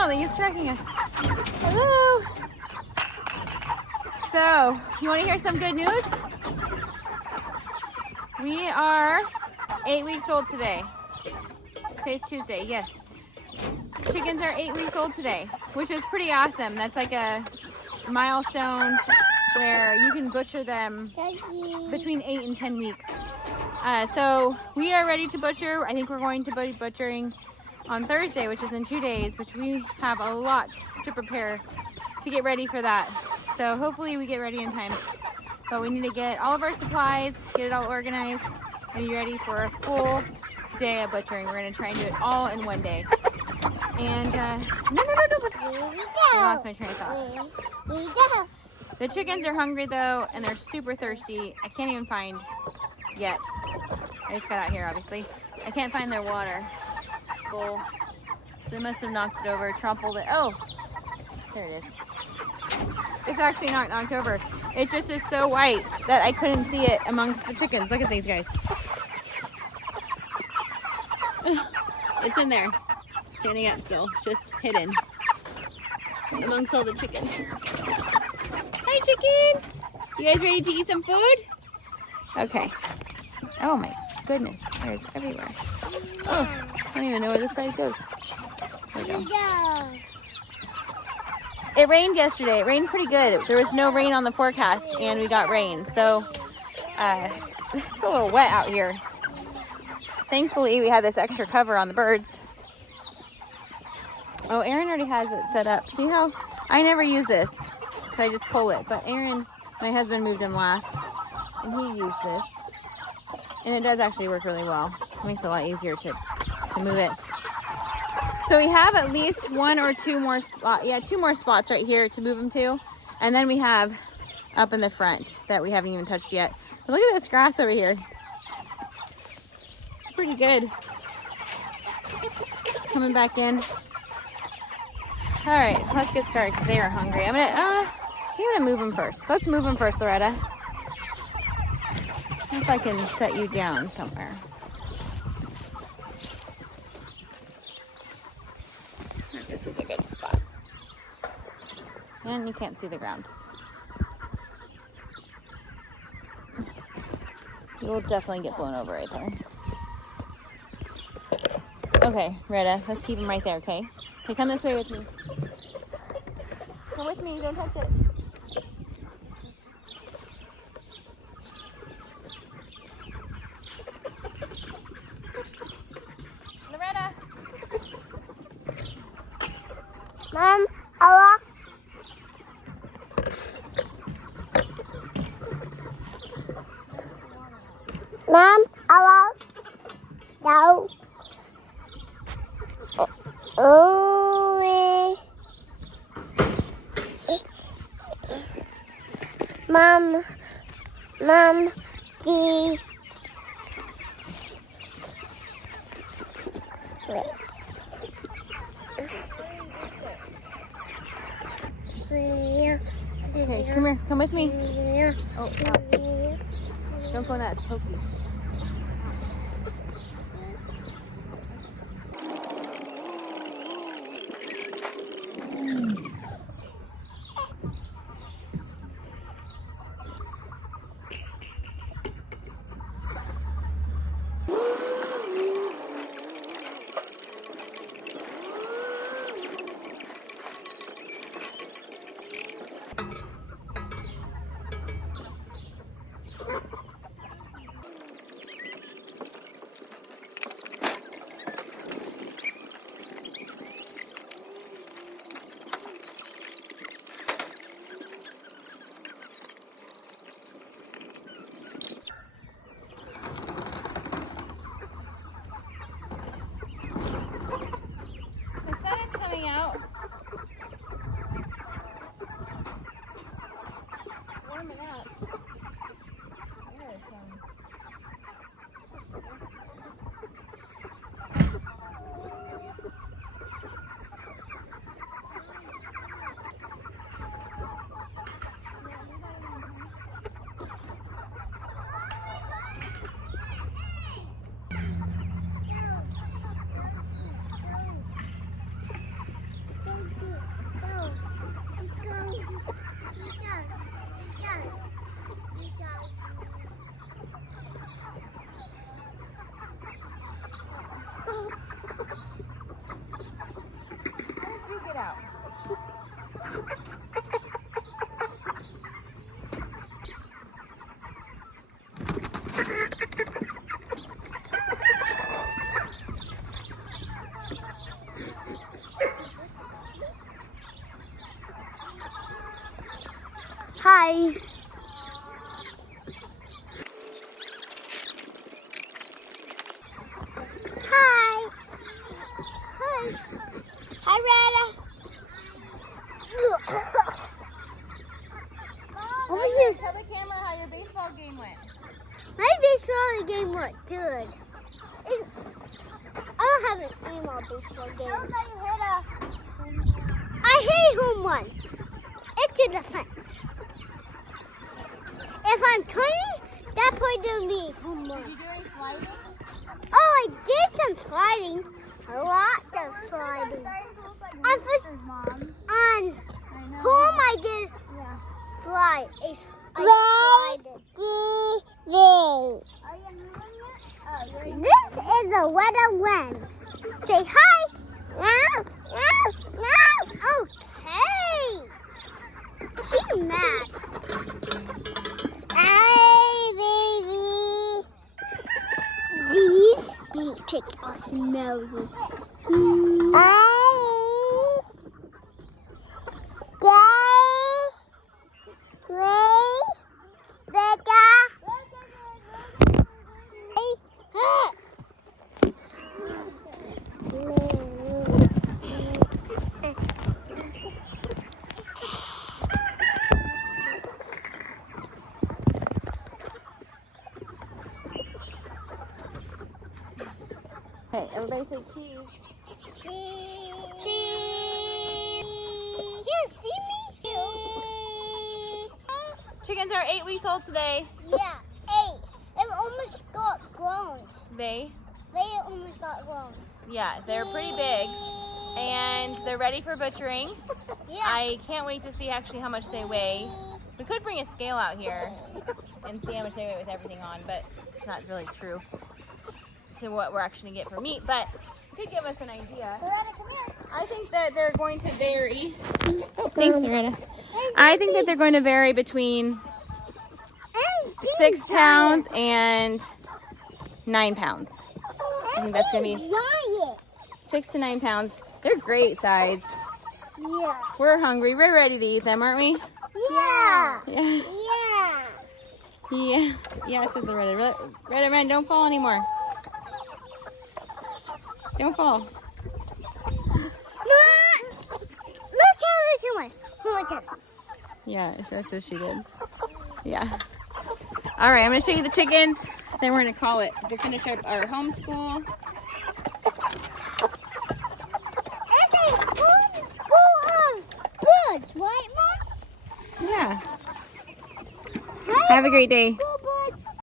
don't think it's tracking us. Hello. So, you want to hear some good news? We are 8 weeks old today. Today's Tuesday, yes. Chickens are 8 weeks old today, which is pretty awesome. That's like a milestone where you can butcher them between 8 and 10 weeks. So we are ready to butcher. I think we're going to be butchering on Thursday, which is in 2 days, which we have a lot to prepare to get ready for that. So hopefully we get ready in time. But we need to get all of our supplies, get it all organized, and be ready for a full day of butchering. We're gonna try and do it all in one day. And no. I lost my train of thought. The chickens are hungry though, and they're super thirsty. I can't even find yet. I just got out here, obviously. I can't find their water bowl. So they must have knocked it over, trampled it. Oh, there it is. It's actually not knocked over. It just is so white that I couldn't see it amongst the chickens. Look at these guys. It's in there, standing up still, just hidden amongst all the chickens. Hi chickens! You guys ready to eat some food? Okay. Oh my goodness, there's everywhere. Oh, I don't even know where this side goes. There we go. It rained yesterday. It rained pretty good. There was no rain on the forecast and we got rain. So it's a little wet out here. Thankfully we had this extra cover on the birds. Oh, Aaron already has it set up. See how I never use this because I just pull it. But Aaron, my husband, moved in last and he used this. And it does actually work really well. It makes it a lot easier to move it. So we have at least one or two more spots. Yeah, 2 more spots right here to move them to. And then we have up in the front that we haven't even touched yet. But look at this grass over here. It's pretty good. Coming back in. All right, let's get started because they are hungry. I'm gonna move them first. Let's move them first, Loretta. See if I can set you down somewhere. This is a good spot. And you can't see the ground. You'll definitely get blown over right there. Okay, Retta, let's keep them right there, okay? Okay, come this way with me. Come with me, don't touch it. Loretta! Mom, hello? Mom, hello? No. Oh, Mom, the Okay, come here, come with me. Oh, no. Don't go in that, it's pokey. Hi. Hi. Hi. Hi, Rada. Over here. Tell the camera how your baseball game went. My baseball game went good. I don't have any more baseball games. I hate home run. Into the fence. If I'm 20, that point will be home run. Did you do any sliding? Oh, I did some sliding. A lot of sliding. On home, I did slide. I slided. This is the weather wind. Say hi. No. Okay. She's mad. Hey, baby. These beaches are smelly. Okay, everybody say cheese. Cheese. You see me? Chickens are 8 weeks old today. Yeah, 8. They almost got grown. They almost got grown. Yeah, they're pretty big. And they're ready for butchering. Yeah. I can't wait to see actually how much they weigh. We could bring a scale out here and see how much they weigh with everything on, but it's not really true to what we're actually going to get for meat, but it could give us an idea. I think that they're going to vary. Oh, thanks, Loretta. I think that they're going to vary between 6 pounds and 9 pounds. I think that's going to be 6 to 9 pounds. They're great size. Yeah. We're hungry. We're ready to eat them, aren't we? Yeah. Yeah. Yeah. Yeah. Yeah, says Loretta. Loretta, man, don't fall anymore. Don't fall. Look how little one. Look at Yeah, that's what she did. Yeah. All right, I'm going to show you the chickens. Then we're going to call it to finish up our homeschool. That's a homeschool of goods, right, Mom? Yeah. Have a great day.